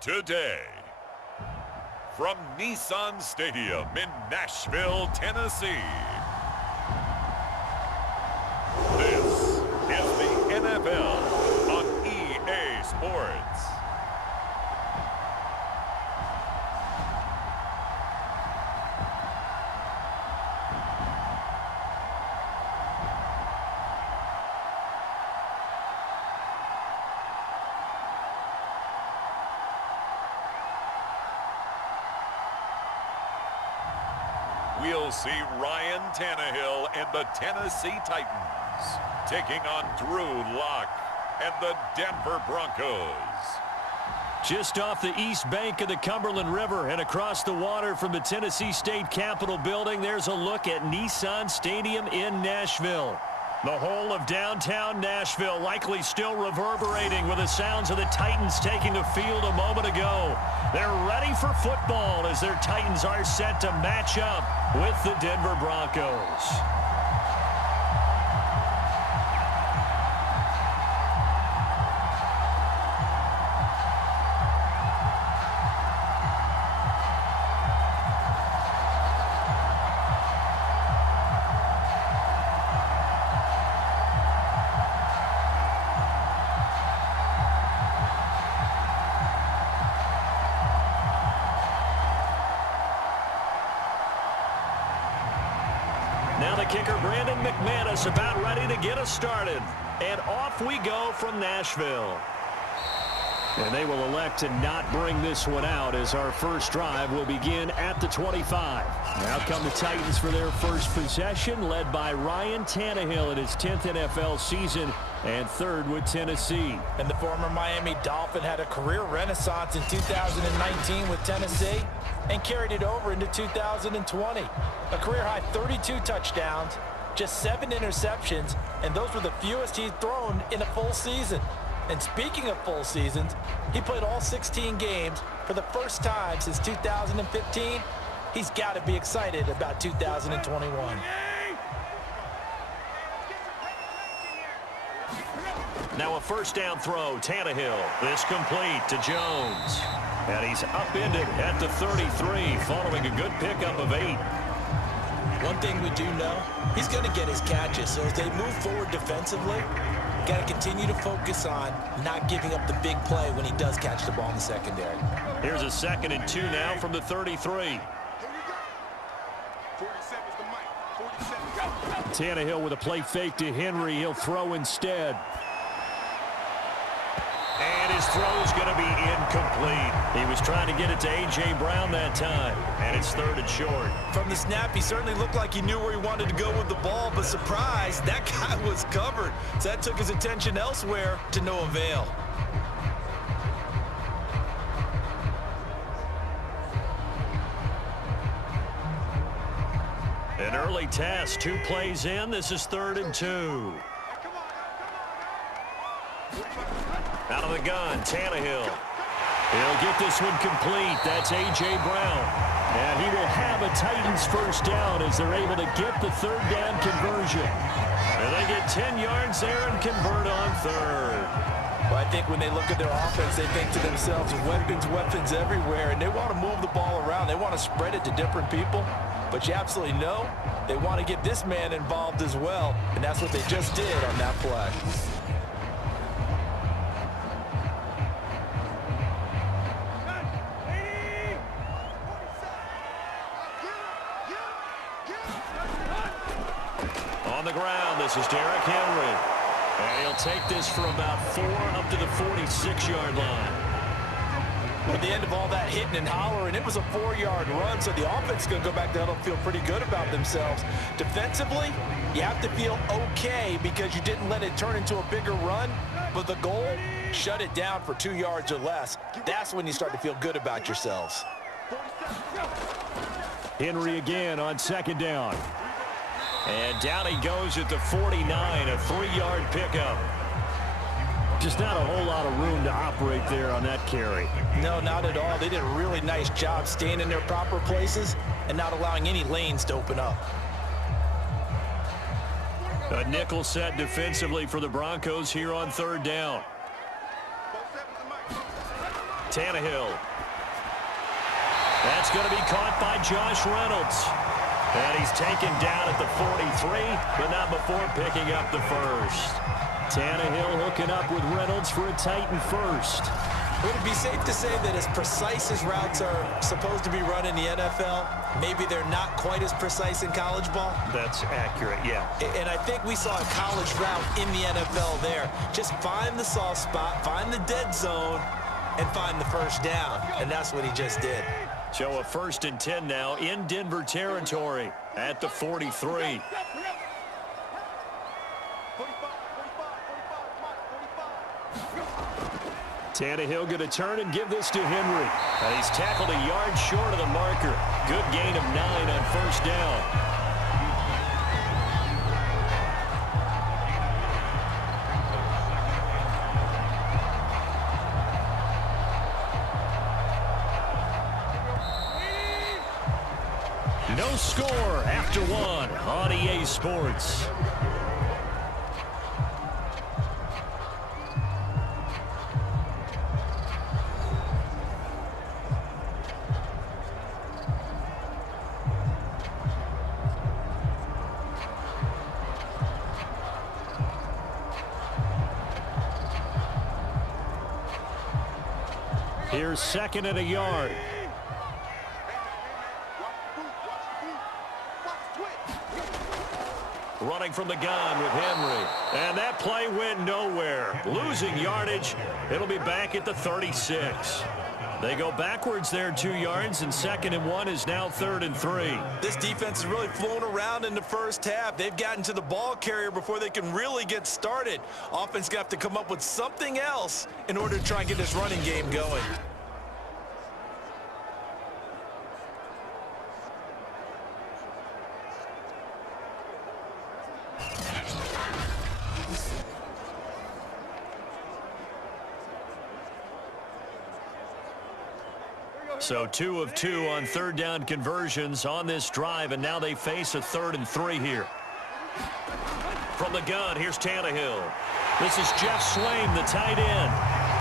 today. From Nissan Stadium in Nashville, Tennessee. This is the NFL on EA Sports. We'll see Ryan Tannehill and the Tennessee Titans taking on Drew Lock and the Denver Broncos. Just off the east bank of the Cumberland River and across the water from the Tennessee State Capitol building, there's a look at Nissan Stadium in Nashville. The whole of downtown Nashville likely still reverberating with the sounds of the Titans taking the field a moment ago. They're ready for football as their Titans are set to match up with the Denver Broncos. Now the kicker, Brandon McManus, about ready to get us started. And off we go from Nashville. And they will elect to not bring this one out as our first drive will begin at the 25. Now come the Titans for their first possession, led by Ryan Tannehill in his 10th NFL season and third with Tennessee. And the former Miami Dolphin had a career renaissance in 2019 with Tennessee and carried it over into 2020. A career-high 32 touchdowns, just 7 interceptions, and those were the fewest he'd thrown in a full season. And speaking of full seasons, he played all 16 games for the first time since 2015. He's got to be excited about 2021. Now a first down throw, Tannehill. This complete to Jones. And he's upended at the 33 following a good pickup of 8. One thing we do know, he's going to get his catches. So as they move forward defensively, got to continue to focus on not giving up the big play when he does catch the ball in the secondary. Here's a 2nd and 2 now from the 33. Tannehill with a play fake to Henry. He'll throw instead. And his throw is going to be incomplete. He was trying to get it to A.J. Brown that time, and it's 3rd and short. From the snap, he certainly looked like he knew where he wanted to go with the ball, but surprise, that guy was covered. So that took his attention elsewhere to no avail. An early test, 2 plays in. This is 3rd and 2. Out of the gun, Tannehill. He'll get this one complete. That's A.J. Brown. And he will have a Titans first down as they're able to get the 3rd down conversion. And they get 10 yards there and convert on 3rd. Well, I think when they look at their offense, they think to themselves, weapons everywhere, and they want to move the ball around. They want to spread it to different people. But you absolutely know they want to get this man involved as well, and that's what they just did on that play. On the ground, this is Derrick Henry. And he'll take this for about 4 up to the 46-yard line. At the end of all that hitting and hollering, it was a 4-yard run, so the offense is going to go back down and feel pretty good about themselves. Defensively, you have to feel okay because you didn't let it turn into a bigger run, but the goal, shut it down for 2 yards or less. That's when you start to feel good about yourselves. Henry again on 2nd down. And down he goes at the 49, a 3-yard pickup. Just not a whole lot of room to operate there on that carry. No, not at all. They did a really nice job staying in their proper places and not allowing any lanes to open up. A nickel set defensively for the Broncos here on 3rd down. Tannehill. That's going to be caught by Josh Reynolds. And he's taken down at the 43, but not before picking up the first. Tannehill hooking up with Reynolds for a Titan first. Would it be safe to say that as precise as routes are supposed to be run in the NFL, maybe they're not quite as precise in college ball? That's accurate, yeah. And I think we saw a college route in the NFL there. Just find the soft spot, find the dead zone, and find the first down. And that's what he just did. So a 1st and 10 now in Denver territory at the 43. Tannehill going to turn and give this to Henry. And he's tackled a yard short of the marker. Good gain of 9 on 1st down. No score after 1 on EA Sports. Here's 2nd and a yard. Running from the gun with Henry. And that play went nowhere. Losing yardage. It'll be back at the 36. They go backwards there 2 yards, and 2nd and 1 is now 3rd and 3. This defense is really flown around in the first half. They've gotten to the ball carrier before they can really get started. Offense got to come up with something else in order to try and get this running game going. So 2 of 2 on 3rd down conversions on this drive, and now they face a 3rd and 3 here. From the gun, here's Tannehill. This is Jeff Swaim, the tight end.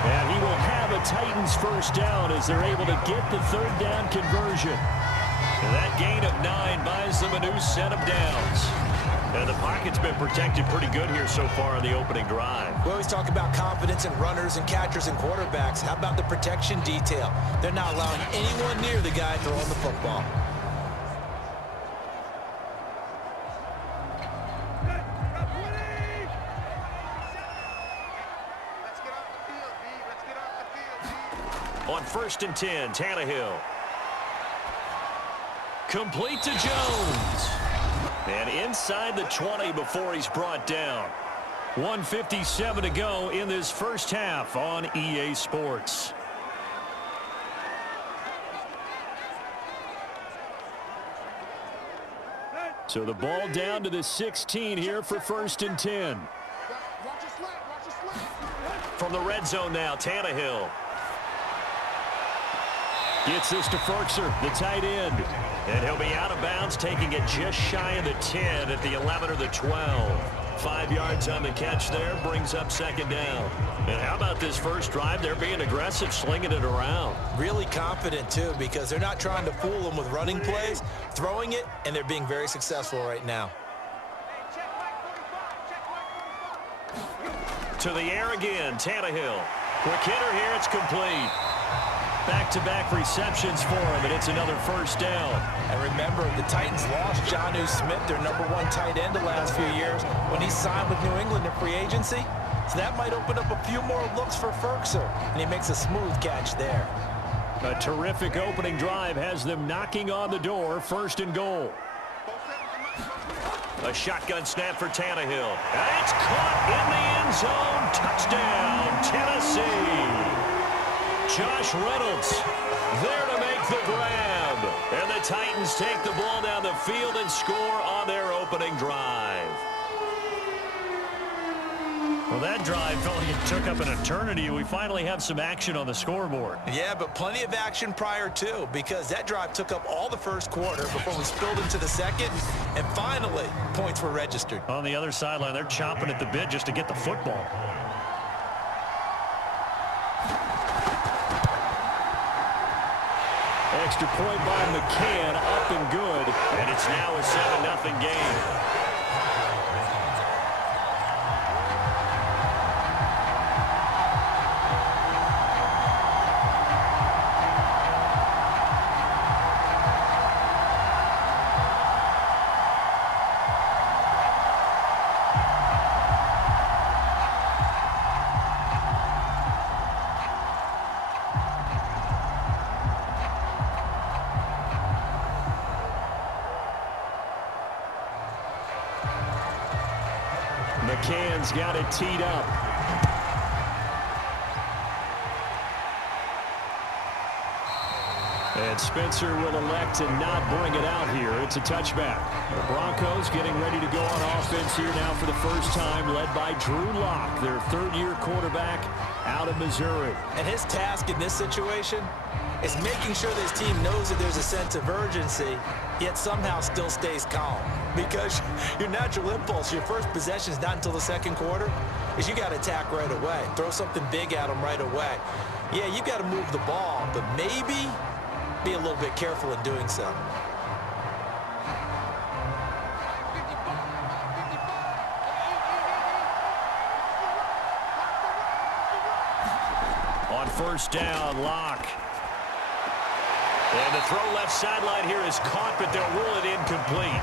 And he will have a Titans first down as they're able to get the 3rd down conversion. And that gain of 9 buys them a new set of downs. And the pocket's been protected pretty good here so far in the opening drive. We always talk about confidence in runners and catchers and quarterbacks. How about the protection detail? They're not allowing anyone near the guy throwing the football. On 1st and 10, Tannehill. Complete to Jones. And inside the 20 before he's brought down. 1:57 to go in this first half on EA Sports. So the ball down to the 16 here for 1st and 10. From the red zone now, Tannehill. Gets this to Ferkser, the tight end. And he'll be out of bounds, taking it just shy of the 10 at the 11 or the 12. 5 yards on the catch there, brings up 2nd down. And how about this first drive? They're being aggressive, slinging it around. Really confident, too, because they're not trying to fool them with running plays, throwing it, and they're being very successful right now. To the air again, Tannehill. Quick hitter here, it's complete. Back-to-back receptions for him, and it's another first down. And remember, the Titans lost Jonnu Smith, their #1 tight end the last few years, when he signed with New England in free agency. So that might open up a few more looks for Ferkser, and he makes a smooth catch there. A terrific opening drive has them knocking on the door, 1st and goal. A shotgun snap for Tannehill. And it's caught in the end zone. Touchdown, Tennessee. Josh Reynolds there to make the grab. And the Titans take the ball down the field and score on their opening drive. Well, that drive felt like it took up an eternity. We finally have some action on the scoreboard. Yeah, but plenty of action prior to, because that drive took up all the first quarter before we spilled into the second, and finally, points were registered. On the other sideline, they're chomping at the bit just to get the football. extra point by McCann, up and good. And it's now a 7-0 game. McCann's got it teed up. And Spencer will elect to not bring it out here. It's a touchback. The Broncos getting ready to go on offense here now for the first time, led by Drew Lock, their third-year quarterback out of Missouri. And his task in this situation is making sure this team knows that there's a sense of urgency, yet somehow still stays calm. Because your natural impulse, your first possession is not until the second quarter, is you got to attack right away. Throw something big at them right away. Yeah, you got to move the ball, but maybe be a little bit careful in doing so. On first down, Lock. And the throw left sideline here is caught, but they'll rule it incomplete.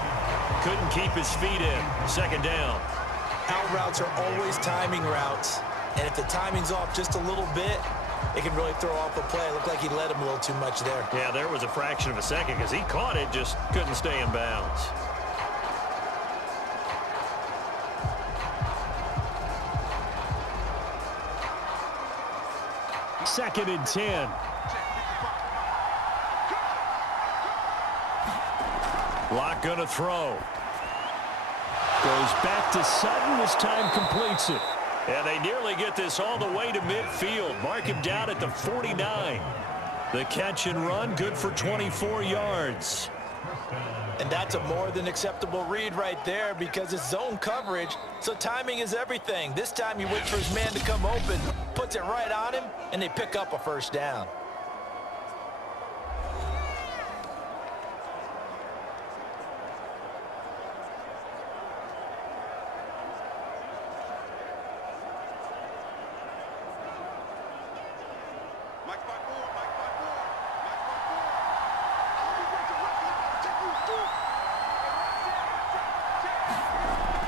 Couldn't keep his feet in. Second down. Out routes are always timing routes, and if the timing's off just a little bit, it can really throw off a play. It looked like he led him a little too much there. Yeah, there was a fraction of a second because he caught it, just couldn't stay in bounds. Second and 10. Lock gonna throw. Goes back to Sutton. This time completes it. And they nearly get this all the way to midfield. Mark him down at the 49. The catch and run, good for 24 yards. And that's a more than acceptable read right there because it's zone coverage, so timing is everything. This time he waits for his man to come open, puts it right on him, and they pick up a first down.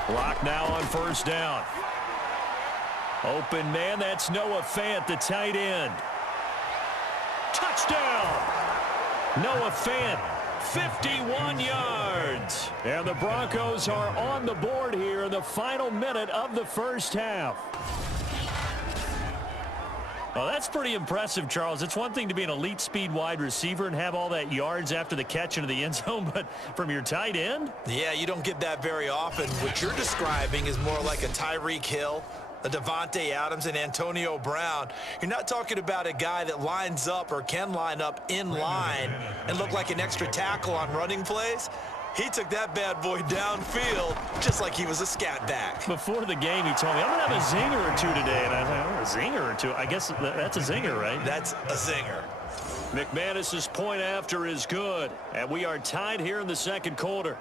Lock now on first down. Open man, that's Noah Fant, the tight end. Touchdown! Noah Fant, 51 yards. And the Broncos are on the board here in the final minute of the first half. Well, that's pretty impressive, Charles. It's one thing to be an elite speed wide receiver and have all that yards after the catch into the end zone, but from your tight end? Yeah, you don't get that very often. What you're describing is more like a Tyreek Hill, a Devontae Adams, and Antonio Brown. You're not talking about a guy that lines up or can line up in line and look like an extra tackle on running plays. He took that bad boy downfield just like he was a scat back. Before the game, he told me, I'm going to have a zinger or two today. And I thought, oh, a zinger or two? I guess that's a zinger, right? That's a zinger. McManus's point after is good. And we are tied here in the second quarter.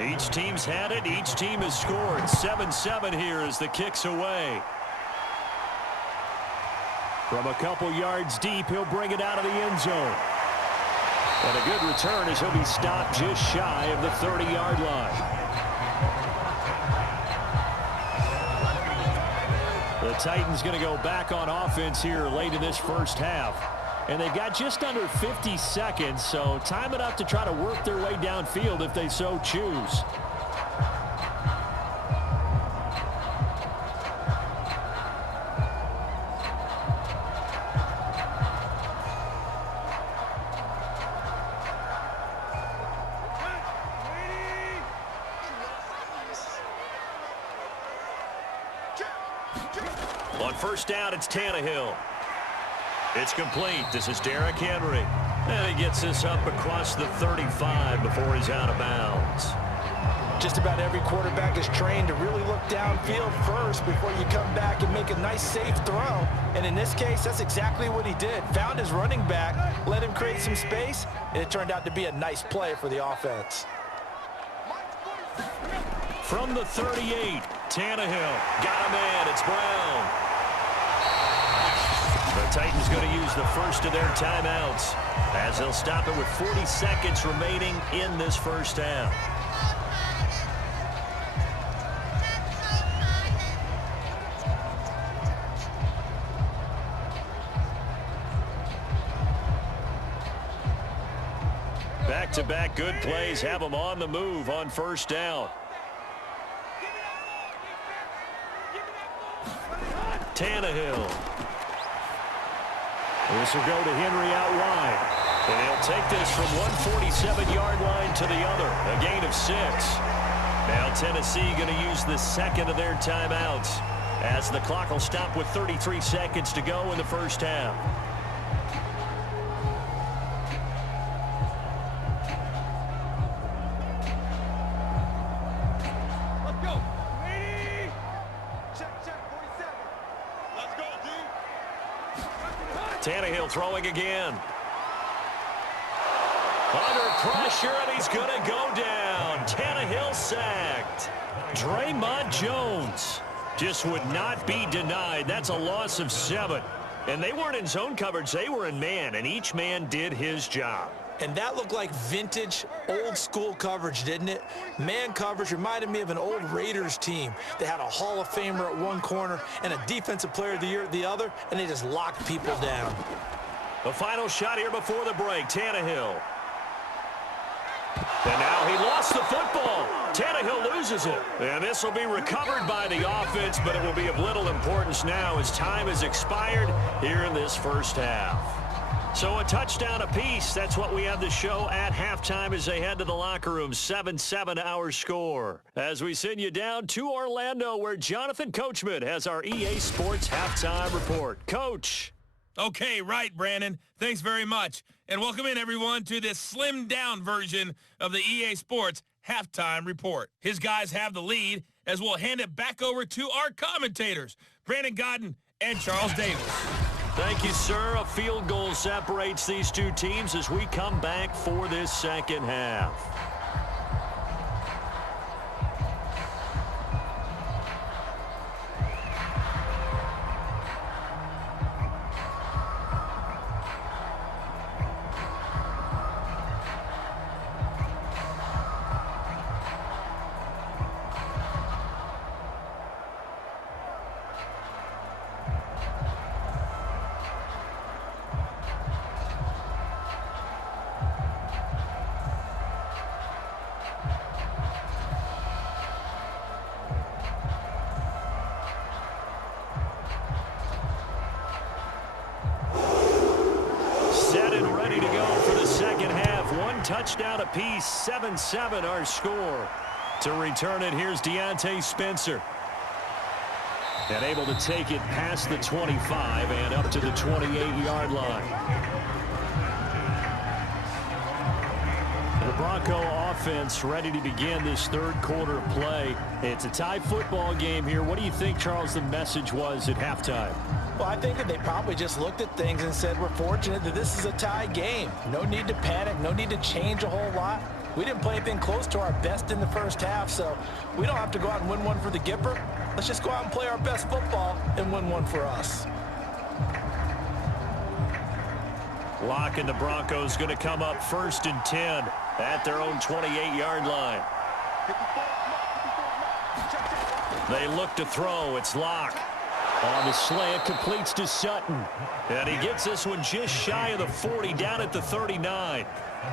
Each team's had it. Each team has scored. 7-7 here as the kick's away. From a couple yards deep, he'll bring it out of the end zone. And a good return as he'll be stopped just shy of the 30-yard line. The Titans going to go back on offense here late in this first half. And they've got just under 50 seconds, so time enough to try to work their way downfield if they so choose. On first down, it's Tannehill. It's complete. This is Derrick Henry. And he gets this up across the 35 before he's out of bounds. Just about every quarterback is trained to really look downfield first before you come back and make a nice, safe throw. And in this case, that's exactly what he did. Found his running back, let him create some space, and it turned out to be a nice play for the offense. From the 38, Tannehill. Got him in. It's Brown. The Titans going to use the first of their timeouts as they'll stop it with 40 seconds remaining in this first half. Back-to-back good plays have them on the move on first down. Tannehill. This will go to Henry out wide. And he'll take this from 147-yard line to the other. A gain of 6. Now Tennessee going to use the second of their timeouts as the clock will stop with 33 seconds to go in the first half. Tannehill throwing again. Under pressure, and he's going to go down. Tannehill sacked. Draymond Jones just would not be denied. That's a loss of 7. And they weren't in zone coverage. They were in man, and each man did his job. And that looked like vintage, old-school coverage, didn't it? Man coverage reminded me of an old Raiders team. They had a Hall of Famer at one corner and a Defensive Player of the Year at the other, and they just locked people down. The final shot here before the break, Tannehill. And now he lost the football. Tannehill loses it. And this will be recovered by the offense, but it will be of little importance now as time has expired here in this first half. So a touchdown apiece. That's what we have to show at halftime as they head to the locker room. 7-7 our score. As we send you down to Orlando where Jonathan Coachman has our EA Sports halftime report. Coach. Okay, right, Brandon. Thanks very much. And welcome in, everyone, to this slimmed-down version of the EA Sports halftime report. His guys have the lead as we'll hand it back over to our commentators, Brandon Godden and Charles Davis. Thank you, sir. A field goal separates these two teams as we come back for this second half. Touchdown apiece, 7-7 our score. To return it, here's Deontay Spencer. And able to take it past the 25 and up to the 28-yard line. The Bronco offense ready to begin this third quarter of play. It's a tie football game here. What do you think, Charles, the message was at halftime? Well, I think that they probably just looked at things and said, we're fortunate that this is a tie game. No need to panic, no need to change a whole lot. We didn't play anything close to our best in the first half, so we don't have to go out and win one for the Gipper. Let's just go out and play our best football and win one for us. Locke and the Broncos going to come up 1st and 10 at their own 28-yard line. They look to throw. It's Locke. On the slant, completes to Sutton. And he gets this one just shy of the 40, down at the 39.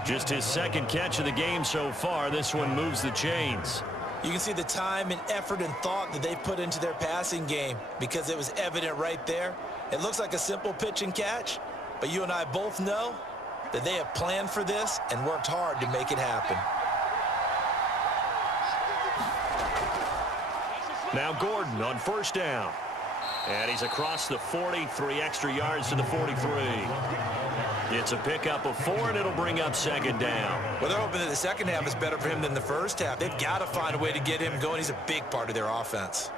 Just his second catch of the game so far. This one moves the chains. You can see the time and effort and thought that they put into their passing game because it was evident right there. It looks like a simple pitch and catch, but you and I both know that they have planned for this and worked hard to make it happen. Now Gordon on first down. And he's across the 40, 3 extra yards to the 43. It's a pickup of 4, and it'll bring up second down. Well, they're hoping that the second half is better for him than the first half. They've got to find a way to get him going. He's a big part of their offense.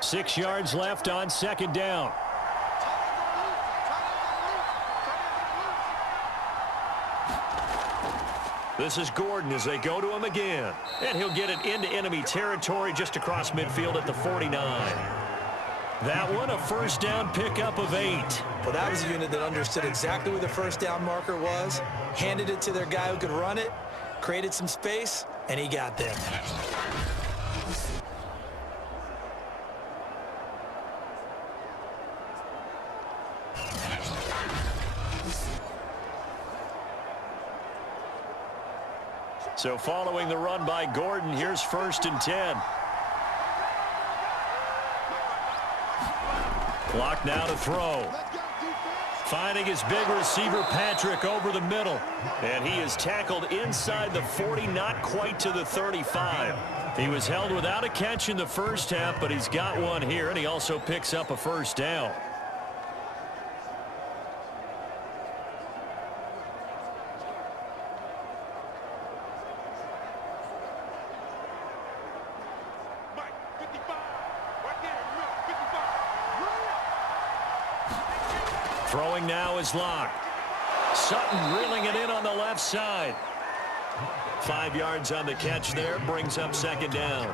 6 yards left on second down. This is Gordon as they go to him again. And he'll get it into enemy territory just across midfield at the 49. That one, a first down pickup of 8. Well, that was a unit that understood exactly where the first down marker was, handed it to their guy who could run it, created some space, and he got there. So following the run by Gordon, here's 1st and 10. Clock now to throw. Finding his big receiver, Patrick, over the middle. And he is tackled inside the 40, not quite to the 35. He was held without a catch in the first half, but he's got one here, and he also picks up a first down. Throwing now is Locke. Sutton reeling it in on the left side. 5 yards on the catch there, brings up second down.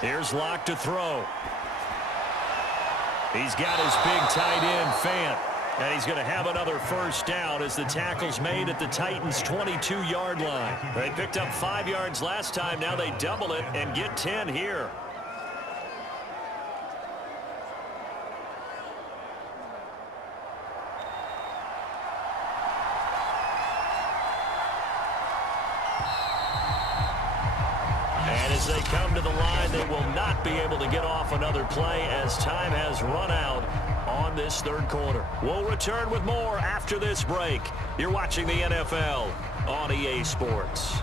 Here's Locke to throw. He's got his big tight end, Fant. And he's going to have another first down as the tackle's made at the Titans' 22-yard line. They picked up 5 yards last time. Now they double it and get 10 here. As they come to the line, they will not be able to get off another play as time has run out on this third quarter. We'll return with more after this break. You're watching the NFL on EA Sports.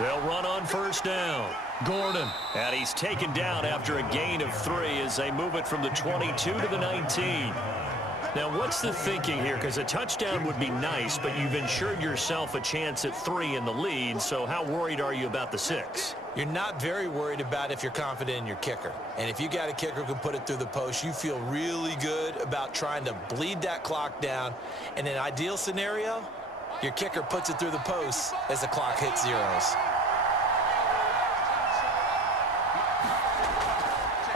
They'll run on first down. Gordon. And he's taken down after a gain of 3 as they move it from the 22 to the 19. Now, what's the thinking here? Because a touchdown would be nice, but you've ensured yourself a chance at 3 in the lead, so how worried are you about the 6? You're not very worried about if you're confident in your kicker. And if you got a kicker who can put it through the post, you feel really good about trying to bleed that clock down. In an ideal scenario, your kicker puts it through the post as the clock hits zeros.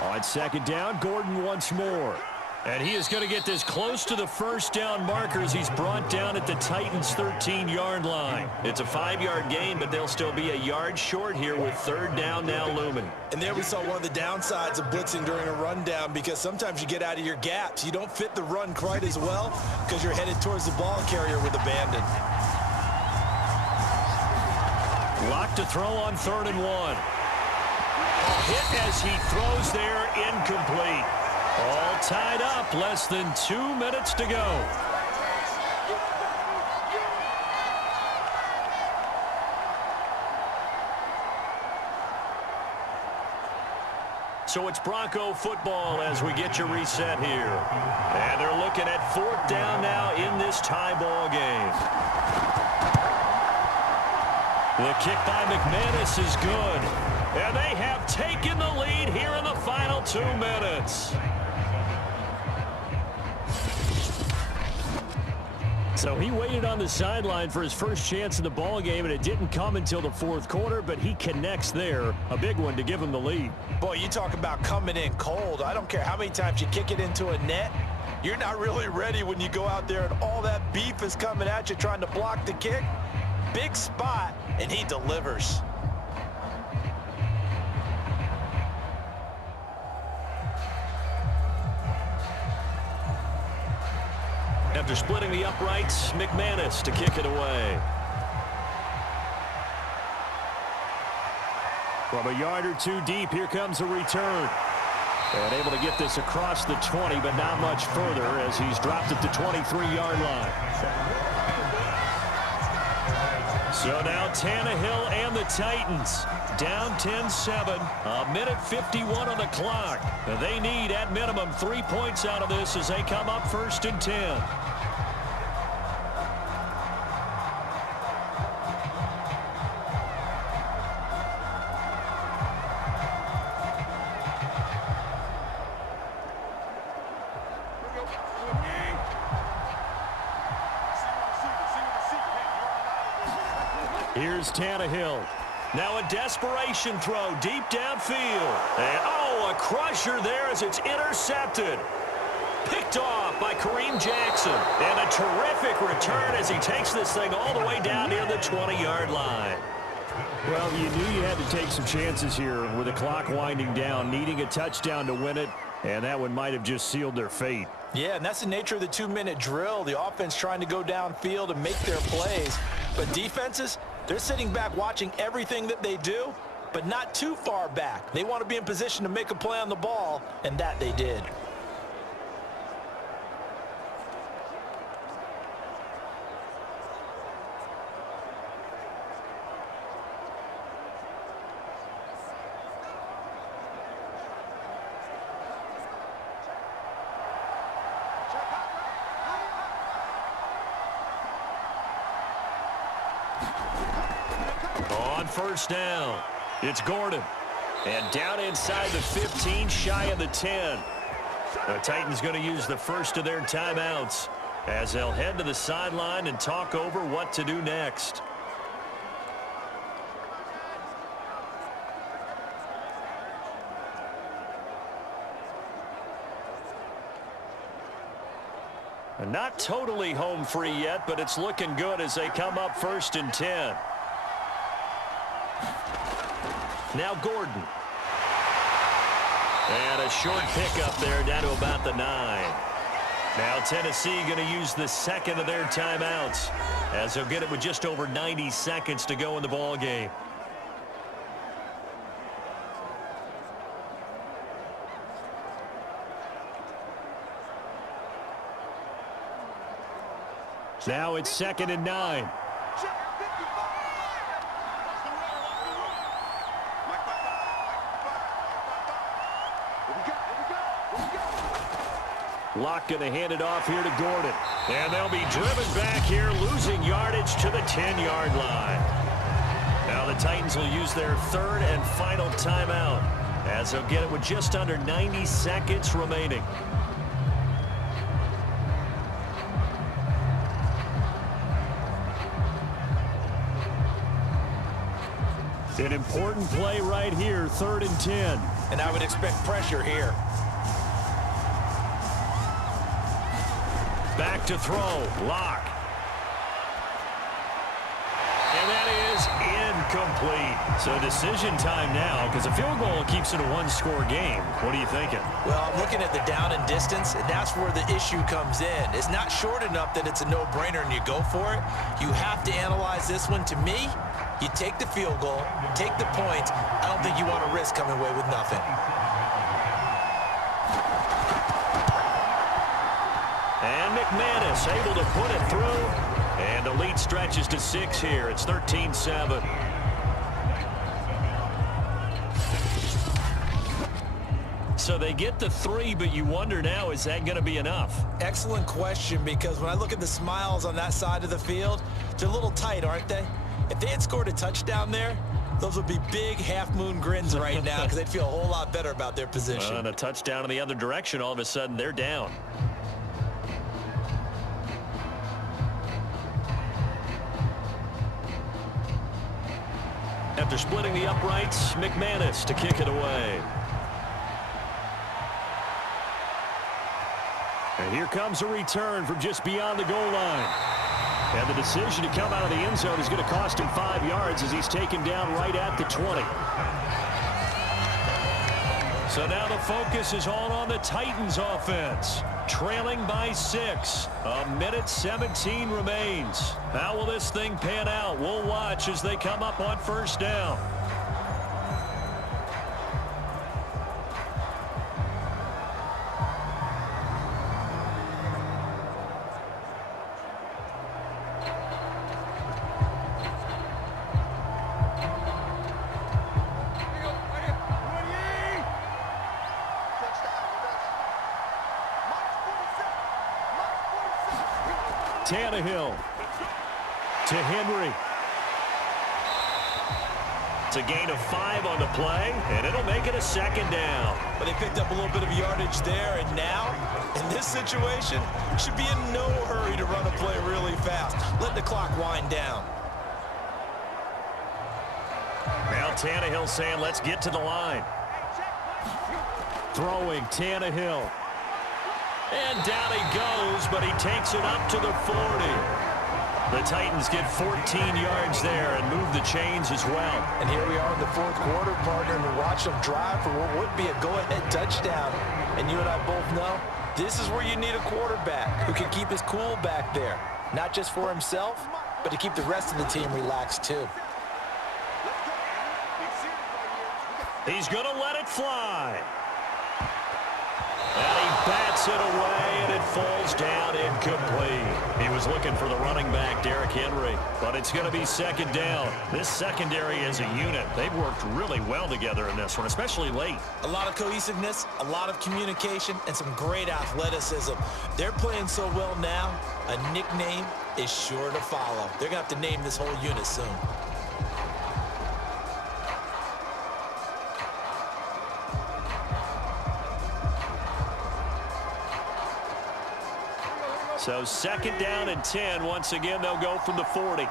On second down, Gordon once more. And he is going to get this close to the first down marker as he's brought down at the Titans' 13-yard line. It's a 5-yard gain, but they'll still be a yard short here with third down now looming. And there we saw one of the downsides of blitzing during a rundown, because sometimes you get out of your gaps. You don't fit the run quite as well because you're headed towards the ball carrier with abandon. Lock to throw on 3rd and 1. Hit as he throws there, incomplete. All tied up, less than 2 minutes to go. So it's Bronco football as we get you reset here. And they're looking at 4th down now in this tie ball game. The kick by McManus is good. And they have taken the lead here in the final 2 minutes. So he waited on the sideline for his first chance in the ball game, and it didn't come until the fourth quarter, but he connects there. A big one to give him the lead. Boy, you talk about coming in cold. I don't care how many times you kick it into a net. You're not really ready when you go out there and all that beef is coming at you trying to block the kick. Big spot, and he delivers. After splitting the uprights, McManus to kick it away. From a yard or two deep, here comes a return. And able to get this across the 20, but not much further as he's dropped at the 23-yard line. So now Tannehill and the Titans down 10-7, a minute 51 on the clock. They need at minimum 3 points out of this as they come up 1st and 10. Here's Tannehill. Now a desperation throw deep downfield. And, oh, a crusher there as it's intercepted. Picked off by Kareem Jackson. And a terrific return as he takes this thing all the way down near the 20-yard line. Well, you knew you had to take some chances here with the clock winding down, needing a touchdown to win it, and that one might have just sealed their fate. Yeah, and that's the nature of the 2-minute drill. The offense trying to go downfield and make their plays. But defenses, they're sitting back watching everything that they do, but not too far back. They want to be in position to make a play on the ball, and that they did. On first down, it's Gordon. And down inside the 15, shy of the 10. The Titans going to use the first of their timeouts as they'll head to the sideline and talk over what to do next. Not totally home free yet, but it's looking good as they come up 1st and 10. Now Gordon. And a short pickup there down to about the 9. Now Tennessee going to use the second of their timeouts as they'll get it with just over 90 seconds to go in the ball game. Now it's 2nd and 9. Locke going to hand it off here to Gordon. And they'll be driven back here, losing yardage to the 10-yard line. Now the Titans will use their third and final timeout as they'll get it with just under 90 seconds remaining. An important play right here, 3rd and 10. And I would expect pressure here. Back to throw, Locke. And that is incomplete. So decision time now because a field goal keeps it a one-score game. What are you thinking? Well, I'm looking at the down and distance, and that's where the issue comes in. It's not short enough that it's a no-brainer and you go for it. You have to analyze this one. To me, you take the field goal, take the points. I don't think you want to risk coming away with nothing. And McManus able to put it through. And the lead stretches to 6 here. It's 13-7. So they get the 3, but you wonder now, is that going to be enough? Excellent question, because when I look at the smiles on that side of the field, they're a little tight, aren't they? If they had scored a touchdown there, those would be big half-moon grins right now because they'd feel a whole lot better about their position. And a touchdown in the other direction, all of a sudden they're down. After splitting the uprights, McManus to kick it away. And here comes a return from just beyond the goal line. And the decision to come out of the end zone is going to cost him 5 yards as he's taken down right at the 20. So now the focus is all on the Titans offense. Trailing by 6. 1:17 remains. How will this thing pan out? We'll watch as they come up on first down. Tannehill to Henry. It's a gain of 5 on the play, and it'll make it a second down. But they picked up a little bit of yardage there, and now, in this situation, should be in no hurry to run a play really fast. Let the clock wind down. Now Tannehill saying, let's get to the line. Throwing Tannehill. And down he goes, but he takes it up to the 40. The Titans get 14 yards there and move the chains as well. And here we are in the fourth quarter, partner, and we watch them drive for what would be a go-ahead touchdown. And you and I both know this is where you need a quarterback who can keep his cool back there. Not just for himself, but to keep the rest of the team relaxed too. He's going to let it fly. And he bats it away, and it falls down incomplete. He was looking for the running back, Derrick Henry, but it's going to be second down. This secondary as a unit, they've worked really well together in this one, especially late. A lot of cohesiveness, a lot of communication, and some great athleticism. They're playing so well now, a nickname is sure to follow. They're going to have to name this whole unit soon. So second down and 10. Once again, they'll go from the 40.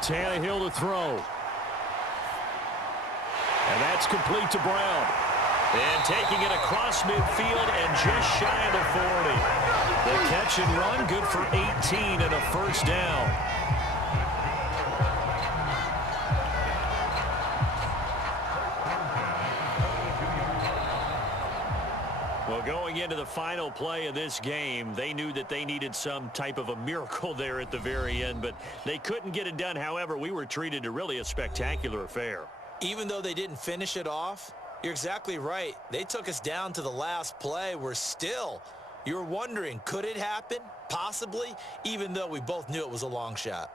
Tannehill to throw. And that's complete to Brown. And taking it across midfield and just shy of the 40. The catch and run good for 18 and a first down. Well, going into the final play of this game, they knew that they needed some type of a miracle there at the very end, but they couldn't get it done. However, we were treated to really a spectacular affair. Even though they didn't finish it off, you're exactly right. They took us down to the last play. We're still, you're wondering, could it happen? Possibly, even though we both knew it was a long shot.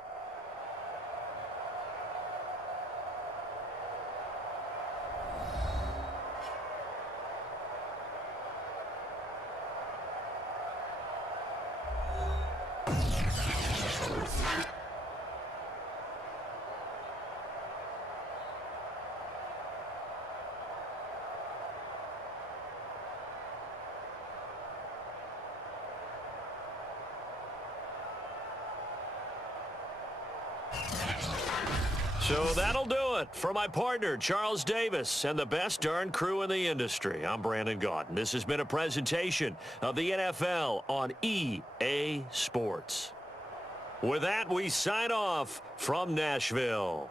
So that'll do it for my partner, Charles Davis, and the best darn crew in the industry. I'm Brandon Gaudin. This has been a presentation of the NFL on EA Sports. With that, we sign off from Nashville.